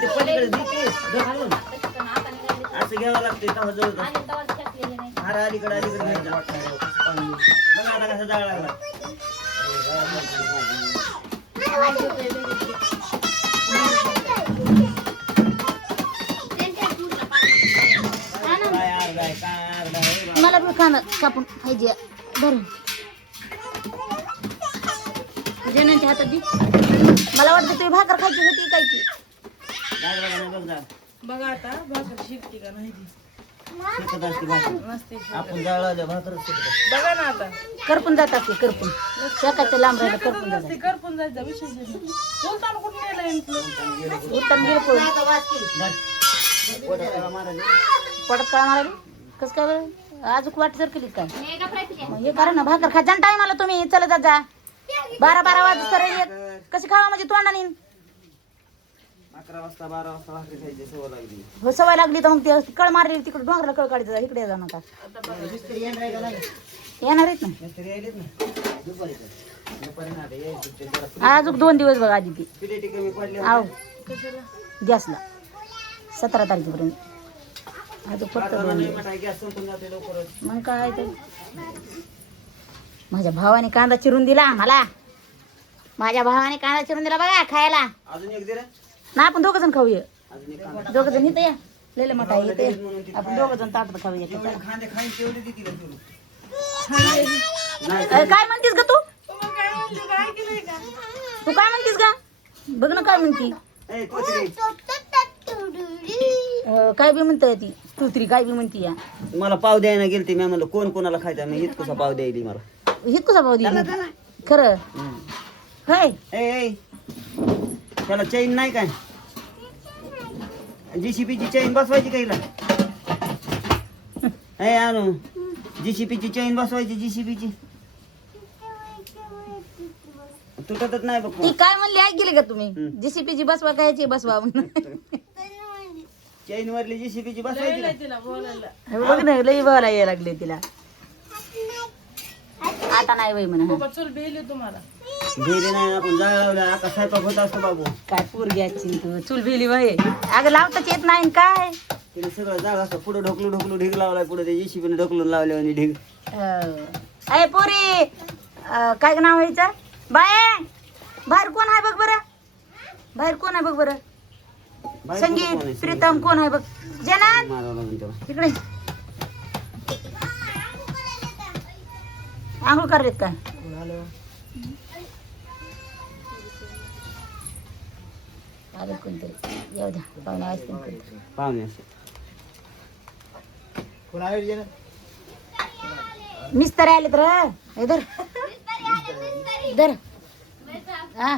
ते पलीकडे देते घालून असं घ्यावं लागते तेव्हा जवळ हारा अलीकडे घ्यायचं बघा आता कसा जाळ लागला मला बी खाणं कापून पाहिजे धरून जेनाच्या हातात दी मला वाटतं तुम्ही भाकर खायची होती काय की बघा आता भाकर शिकते का नाही आपण जाळल्या भाकर बघा ना आता करपून जातात ते करपून शेकाचं लांब राहिलं करपून जातात करपून जायचा विशेष बोलताना कुठून गेला उत्तम गेलं पळून पडत काय मारायला कसं काय बरं अजून वाट जर केली काय हे करा ना भाकर खा जाण टाइम आला तुम्ही चला जा जा 12 वाजता तर कशी खावा म्हणजे तोंडाने 11 वाजता 12 वाजता भाकरी खायची सवय लागली हो सवय लागली तर मग ते कळ मारली तिकडे डोंगराला कळ काढायचं जा इकडे जा नका येणार आहेत ना अजून 2 दिवस बघा आधी ती प्लेटी कमी पडली आव गॅसला 17 तारखेपर्यंत अजून फक्त 2 दिवस गॅस संपून जाते लवकरच मग काय ते माझ्या भावाने कांदा चिरून दिला मला माझ्या भावाने कांदा चिरून दिला बघा खायला अजून एक दे रे ना आपण 2 जण खाऊया अजून एक कांदा 2 जण इथं या लेले मोठा इथे आपण 2 जण ताटात खाऊया एवढे खांदे खाईन तेवढे दे तिला तू काय म्हणतीस ग तू काय म्हणलं काय केलंय का तू काय म्हणतीस का बघ ना काय म्हणती ए तोतरी काय बी म्हणताय ती तूतरी काय बी म्हणती या मला पाव द्यायला गेलते मी म्हणलं कोण कोणाला खायचा मी इतकसा पाव द्यायली मला हित कसा भाऊ दिली खरं हाय ए ए त्याला चैन नाही काय जीसीपीची चैन बसवायची काहीला ए आणू जीसीपीची चैन बसवायची जीसीपीची तुटतच नाही बघ ती काय म्हणली ऐक गेली का तुम्ही जेसीपीची बसवा कायची बसवा म्हणून चैन वरली जीसीपीची बसवायची का? तिला बोलायला बघ ना लई बोला यायला लागले तिला आता नाही वय म्हणा बाबा चल बेली तुम्हाला भेले नाही आपण जाळ लावल्या आता स्वयंपाक होत असतो बाबू काय पोरगी असतील तू चूल बिली वय अगं लावताच येत नाही काय तिने सगळं जाळ असतं पुढे ढोकलू ढीग लावलाय पुढे ते जीसीपीने ढोकलून लावले आणि ढीग अय पोरी काय नाव व्हायचं बाय बाहेर कोण आहे बघ बरं बाहेर कोण आहे बघ बरं संगीत प्रीतम कोण आहे बघ जनात इकडे आंघोळ करलेत काय आले कोणतरी येऊ द्या पाहुणे असतील कोणतरी पाहुणे मिस्तर आले तर इधर इधर हा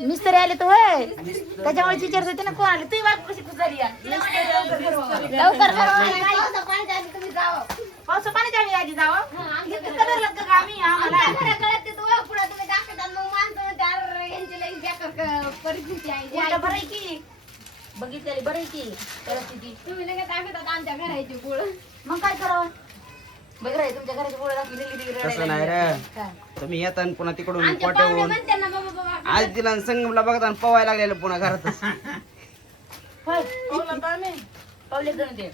मिस्त्री आले तर होय त्याच्यामुळे विचारत होते ना कोण आले तुम्ही बाग कशी झाली लवकर पावसा पाण्याची आम्ही आधी जावं आम्ही आम्हाला बरं आहे की बघितलेली बरं आहे की परिस्थिती तुम्ही लगेच दाखवतात आमच्या घराची पोळ मग काय करावं बघ रे तुमच्या घराची पोळं दाखवली तसं नाही रे तुम्ही येता आणि पुन्हा तिकडून कोट्यावरून म्हणते ना बाबा बाबा आज तिला संगमला बघता आणि पवायला लागलेलं पुन्हा घरातच होय बोला पाणी पावले जण ते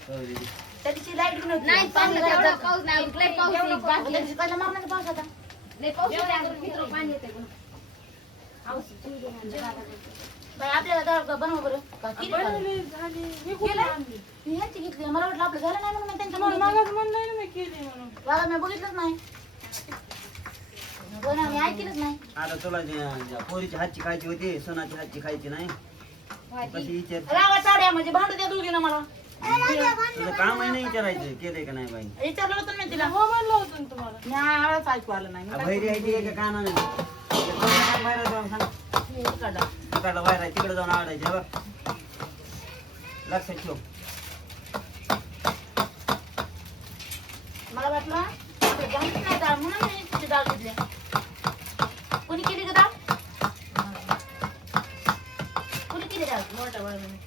त्या दिवशी लाईट नव्हती नाही पाणी एवढा पाऊस नाही लय पाऊस आहे, बाकी त्या दिवशी काय मारण्याचा पाऊस होता लय पाऊस आहे, मित्र पाणी येते बाई आपल्याला गाव बनव बरं का किती बनवली झाली मी कुठे आणली मी ह्यांची घेतली मला वाटलं आपलं झालं नाही म्हणून मी त्यांच्या तुम्हाला म्हणून मागास म्हणलंय ना मी केली म्हणून बाबा मी बघितलंच नाही बनव मी ऐकलंच नाही आता तुला पोरीची हातची खायची होती सोनाची हातची खायची नाही कशी विचार रावा चाड्या म्हणजे भांडू द्या दोघीनं मला तुझं काम आहे नाही विचारायचं केलंय का नाही बाई विचारलं होतं ना मी तिला हो म्हणलं होतं ना तुम्हाला मी आवाज ऐकू आलं नाही बहिरी आहे ती एका कानाने बाहेर जाऊन सांग काढला तिकडला बाहेर आहे तिकडे जाऊन आवडायचे बघ लक्षात ठेव मला वाटलं आपलं घालत नाही डाळ म्हणून मी तुझी डाळ घेतली कोणी केली का डाळ कोणी केली डाळ मोठ्या वळणाने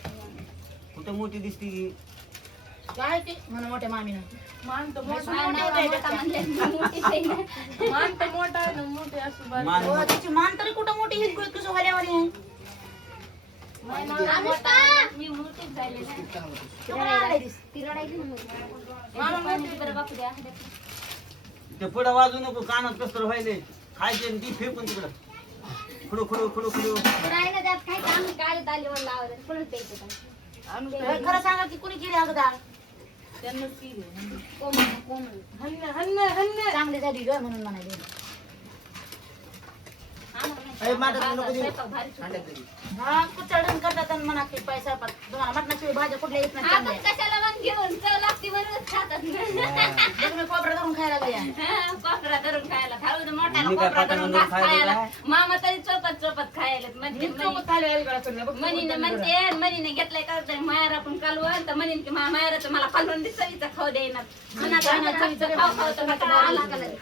कुठं मोठी दिसती की काय ते म्हणा मोठ्या मामीनं मान तर मोठा मान मोठा नाही बाबा, म्हणले मोठी आहे ना. मान तर मोठा आहे ना मोठे असं बारीक. मान हो, तिची मान तरी कुठं मोठी हिल कसं वाल्यावाली आहे मी मोठीच झाले ना. ती रडायची ना मग. बरं बापू द्या. ते पुढं वाजू नको कानात कसं व्हायले खायचे आणि ती फेकून तिकडं खुडू खुडू खुडू खुडू राहिलं त्यात काय काम काढत आले मला लावलं. कोणच द्यायचं का? खरं सांगा की कुणी केली अगं डाळ त्यांनाच केली. कोमल. चांगली झाली ग म्हणून म्हणाले अरे माटत नको देऊ. स्वयंपाक भारी सुरू. अंड्यात तरी. हा कुचडून करतात आणि म्हणा की पैसा तुम्हाला मटणाची भाज्या कुठल्या येत नाही आपण चांगल्या. कशाला मग घेऊन चव लागते म्हणून खातात. तुम्ही कोपरा धरून खायला लागल्या कोपरा धरून खायला खाऊ दे मोठ्याला मी काय कोपरा धरून पाटानं घास खायला खायला. काय? मामा तरी चोपत चोपत खायला म्हणते मनीने म्हणते मनीने घेतलाय का तरी मायार आपण कालवण तर म्हणेन की मायाराचं मला कालवण दे चवीचं खाऊ देणार मनात चवीचं खाऊ खाऊ तर मला आला का नाही.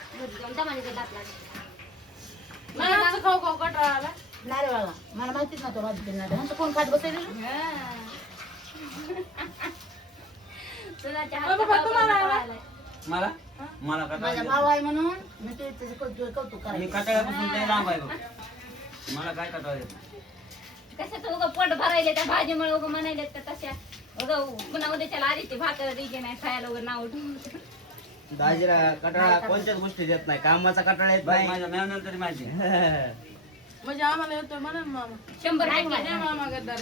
दमानीचा दात लागला. मला खाऊ खाऊ कटाळा आला. नाही रे बाबा मला माहितीच नव्हतं भाजी पिणार ह्यांचं कोण खात बसलेलं तुझ्या बाबा, तुम्हाला आला? मला मला माझा काय भाऊ आहे म्हणून मी ते त्याचं कौतुक मी करायचं कटाळ्यापासून ते लांब आहे बघ मला काय कटाळ येत नाही. कशाचं उगं पोट भरायले त्या भाजीमुळे उगं म्हणायले तर तशा उगं पुन्हा उद्याच्याला आधी ते भाकर द्यायची नाही खायला उगं नाव उठून दाजीला कटाळा कोणत्याच गोष्टी देत नाही कामाचा कटाळा येत नाही माझ्या मेहनत तरी माहिती म्हणजे आम्हाला येतोय म्हणा ना मामा. 100 नाही मामा गद्दार.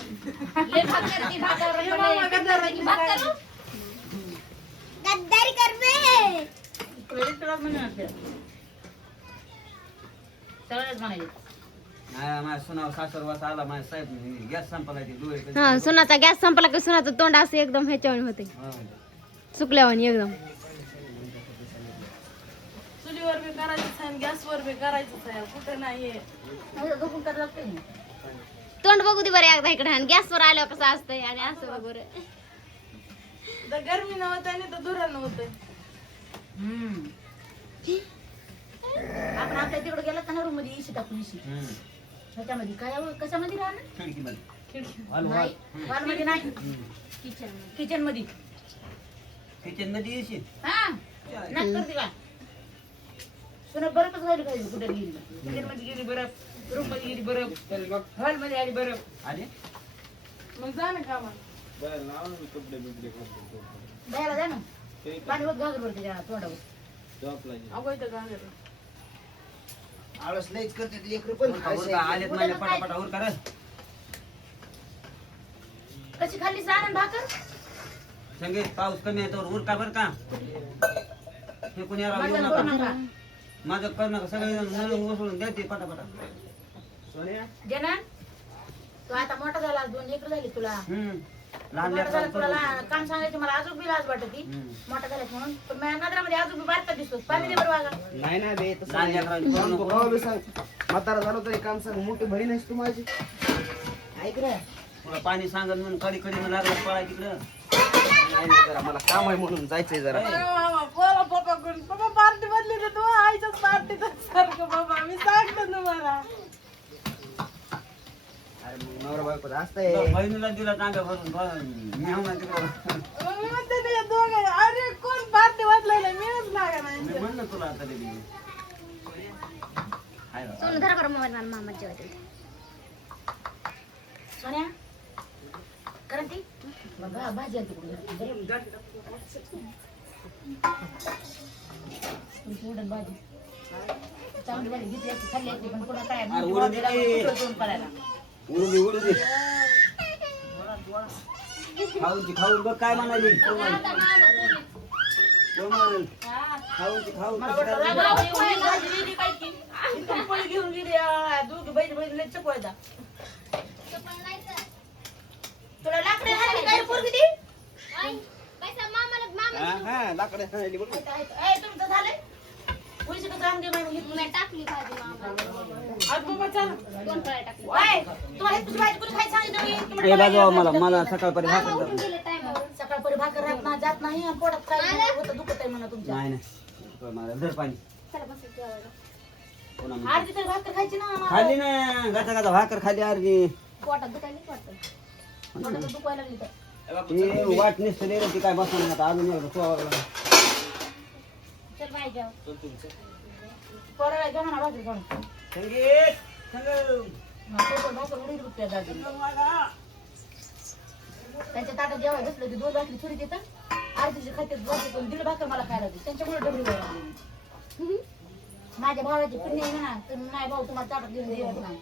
लय भाकर ती भाकर हे मामा गद्दार आहे. भाकर गद्दारी कर बे. सगळ्याच म्हणायचे माझ्या सुनाव सासर वासा आला माझ्या साहेब गॅस संपला ते डोळे कधी- हा सुनाचा गॅस संपला की सुनाचं तोंड असं एकदम ह्याच्यावर होते हा. सुकल्यावानी एकदम चुलीवर बी करायचंच आहे गॅसवर बी करायचंच आहे कुठे नाहीये. झोपून करायला लागतंय ना. तोंड बघू दे बरं एकदा इकडे गॅसवर आल्यावर कसं असतंय आणि असं बघ बरं तर गरमी नव्हतं आणि तर धुरा नव्हतं. आपण आपल्या तिकडे गेला का ना रूम मध्ये इशी टाकून इशी हम्म. ह्याच्यामध्ये काय कशामध्ये राहणार खिडकीमध्ये हॉल नाही हॉल मध्ये नाही किचन किचन मध्ये किचन मध्ये येशील हा नाक करते का सुना बरफच घालू पाहिजे कुठे गेली किचन मध्ये गेली बरफ रूम मध्ये गेली बरफ हॉल मध्ये आली बरफ आले मग जा ना कामाला. द्यायला जा ना पाणी होत घालू बरं त्याच्या तोंडावर अगो इथं गाजर. आळस लईच करते ते लेकरं पण उरका आलेत माझ्या पटापटा उरका रे कशी खाल्ली सारण भाकर संगीत पाऊस कमी आहे तर उरका बर का हे कोणी येऊ माझं करू नका नका माझं करू नका सगळे मिळून उसळून द्या ते पटापटा सोन्या जना तू आता मोठा झाला 2 लेकरं झाली तुला लहान मोठा झाला तुला लेकरं काम सांगायची मला अजून बी लाज वाटत हम्म. मोठा झाला म्हणून पण माझ्या नजरामध्ये अजून बी बारका दिसतो पाणी दे बरं वागा नाही ना बे तसं लहान नाही. लेकरांनी करू नको. भाऊ बी सांग म्हातारा झालो तरी काम सांग मोठी बहीण आहेस तू माझी ऐक रे तुला पाणी सांगत म्हणून कडी कडी लागला पळा तिकडं नाही नाही जरा मला काम आहे म्हणून जायचंय जरा अरे मामा बोला पप्पा कोण पप्पा पार्टी बदली रे तू आईच्याच पार्टीत सारखं बाबा मी सांगतो तुम्हाला. अरे मग नवरा बायको असतंय बहिणीला दिला तांब्या भरून मेहून तिकडं मग मी म्हणते ते दोघं अरे कोण पार्टी बदलायला मीच लागा नाही. मी म्हणलं तुला आता ते हाय बा. सोनं धरा बरं मोबाईल मला मामा जेवायला सोन्या कारण ती भाजी आली तिकडून उडन भाजी चांगली झाली घेतली असती खाल्ली असती पण पुन्हा काय अरे उडून दे रे. उडून करायला उडू दे उडू दे खाऊन बघ काय म्हणाली कोण म्हणाली? खाऊन मला वाटलं रागावली, उडीद भाजी दिली काय की इथून पोळी घेऊन गेली दोघी बहीण लय चपळता तुला लाकडे हाणली काय रे पोरगी ती पैसा मामाला हा लाकडे हाणली बघ ए तुमचं झालंय पैसे कसं आणले माहिती मी टाकली भाजी मामाला. आज बाबा चला 2 फळ्या टाकली. ओय तुम्हाला तुझी भाजी कुठे खायचं सांगितलं मी? तुम्ही ए बाजू मला सकाळपर्यंत मामा भाकर उठून द्या. गेले टायमावर. सकाळपरी भाकर राहत ना जात नाही आणि पोटात काय होतं दुखत आहे म्हणा तुमच्या नाही मला धर पाणी चला बसा जेवायला. कोणा म्हणते? अर्धी तर भाकर खायची ना खाली ना गाता भाकर खाली अर्धी पोटात दुखायला वाटतं. पोटात दुखायला लागली तर ती वाट नसतं रे ती काय बसणार आता अजून एकदा सोवावं लागलं. चल बाय जेव. पोराला घ्या म्हणा भाकर खाऊन संगीत संगीत. भाकर उडीद रुपया दाजी त्यांच्या ताटात जेवायला बसलं की 2 भाकरी चुरी देतात, अर्धीची खात्यात बसत 1.5 भाकर मला खायला दे. त्यांच्यामुळे डबरी वर आली. माझ्या भावाची पुण्य आहे म्हणा, तर नाही भाऊ तुम्हाला ताटात घेऊन जेवत नाही.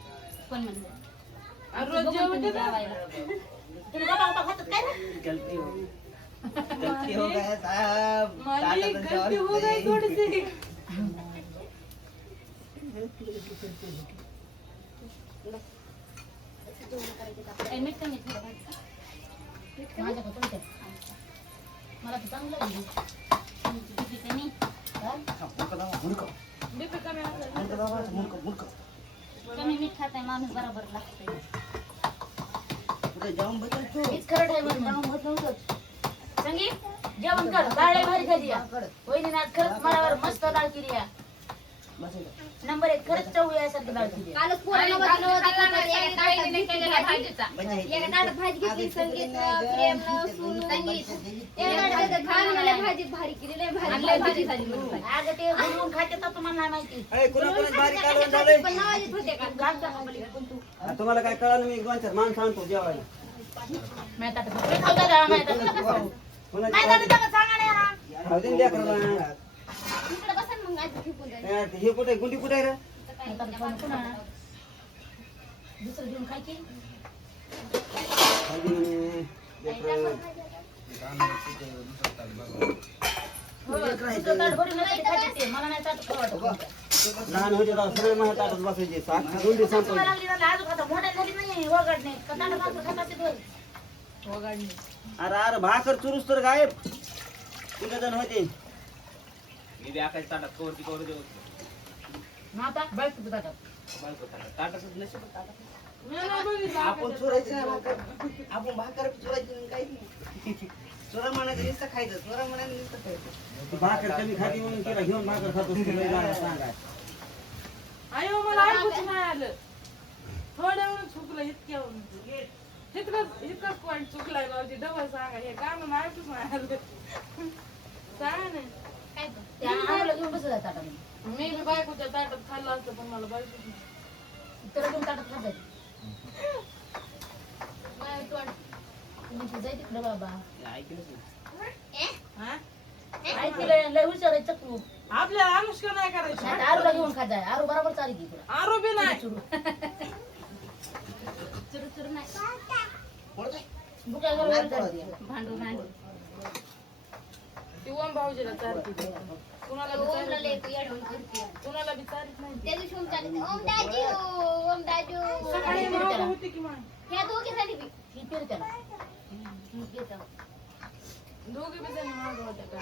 कोण म्हणलं? आणि रोज जेवते ना. जेवायला. तुम्ही गप्पा गप्पा खातात काय ना? गलती हो गया साहब. माझी ताटातून गलती जेवायला हो गई नाही. थोडीशी. ए, मीठ कमी थोडं घाल. माझ्याकडे तुमच्या मला तर चांगलं लागलं. किती कमी? हा? मुलगा दाबा, मुलगा. बीपी कमी असेल. मुलगा दाबा, मुलगा. कमी मीठ खाताय माणूस बरोबर लागतंय. कुठे जाऊन बसल तू. हीच खरं आहे म्हणून जाऊन होत नव्हतं. संगीत जेवण कर, डाळ लय भारी झाली या. वहिनीने आज खरंच मळावर मस्त डाळ केली या. नंबर 1 खरंच चव यासारखी डाळ केली या. कालच पोरांना बसलं होतं तर एका ताटात केलेल्या भाजीचा. एका ताटात भाजी घेतली, संगीत प्रेमनं सोनू संगीत एका ताटात खाणं मला भाजी भारी केली, लय भारी आणि लय भाजी झाली म्हणून. अगं ते बोलवून खाते तर तुम्हाला नाही माहिती. अरे कोणाकोणाच बारीक कालवण झालंय. पण नावाजीत होते का गाठ का मला कोण तू? तुम्हाला काय कळालं मी 2-4 माणसं आणतो जेवायला. माहिती आहे का? खाऊ द्या डाळ माहिती आहे का? कोणाची नाही झालं तर सांगा नाही ना. खाऊ दे ना लेकराला. इकडे बसा ना मग आधी फिकून जाईल. हे कुठे गुंडी कुठे आहे रे? माहिती आहे का? पुन्हा दुसरं घेऊन खायची. खाऊ दे म्हणे. लेकरं. दुसरं ताट भरून नसते खायची ते. मला नाही ताट खाऊ वाटत. लहान होते तेव्हा सगळे माझ्या ताटात बसायचे. साखर गुंडी तुम्हाला संपवली. लागली ना आज खाता मोठ्या झाली नाही वगडणे. का ताट भाकर खात असेल दोन. अरे भाकर चुरूस तर गायब. कुठे जण होते. मी बी आकाश ताटात कवरची कवर देऊ. मग आता बघ तुझं ताटात. ताटातच नसेल ताटात. मी नाही बघितलं. आपण चुरायची नाही भाकर. आपण भाकर चुरायची नाही काही नाही. चोरा म्हणायचं नुसतं खायचं. चोरा म्हणायचं नुसतं खायचं. भाकर कमी खाती म्हणून तिला घेऊन भाकर खातो सांगा. आयो मला ऐकूच नाही आलं. थोड्यावरून चुकलं इतक्यावरून. इतकंच पॉईंट चुकलाय भाऊजी. डबल सांगा. हे काम मला ऐकूच नाही आलं. सांगा नाही. काय गं? त्या आम्हाला घेऊन बसत ताटात. मी बी बायकोच्या ताटात खाल्लं असतं पण मला बायकोच नाही. तर घेऊन ताटात खात जायचं. मला तोंड. तुम्ही जाय तिकडं बाबा. ऐकलंच नाही. हा? ऐकलंय लय विचारायचं चकू. आपल्याला अनुष्का नाही करायची. नाही तर आरूला घेऊन खात जाय. आरू बरोबर चाली की तुला. आरोपी नाही. चुरू. चुरू चुरू नाही. बुक्या घालून चालते. भांडू भांडू. ती ओम भाऊजीला चालती. कुणाला बी ओमला चालत लय येडवण करते. नाही. कुणाला बी चालत नाही. त्या दिवशी ओम चालत ओम दाजू ओम दाजू सकाळी मागं होती की मग ह्या दोघीसाठी बी ही फिर त्याला. घेतो दोघे बी जणी मागं होत्या का?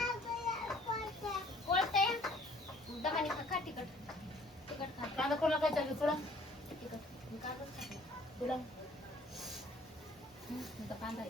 कोळतंय दमाने खा तिखट तिखट खा कांदा कोणाला काय चालू तुला? तिखट मी कागद खाते तुला आता कांदा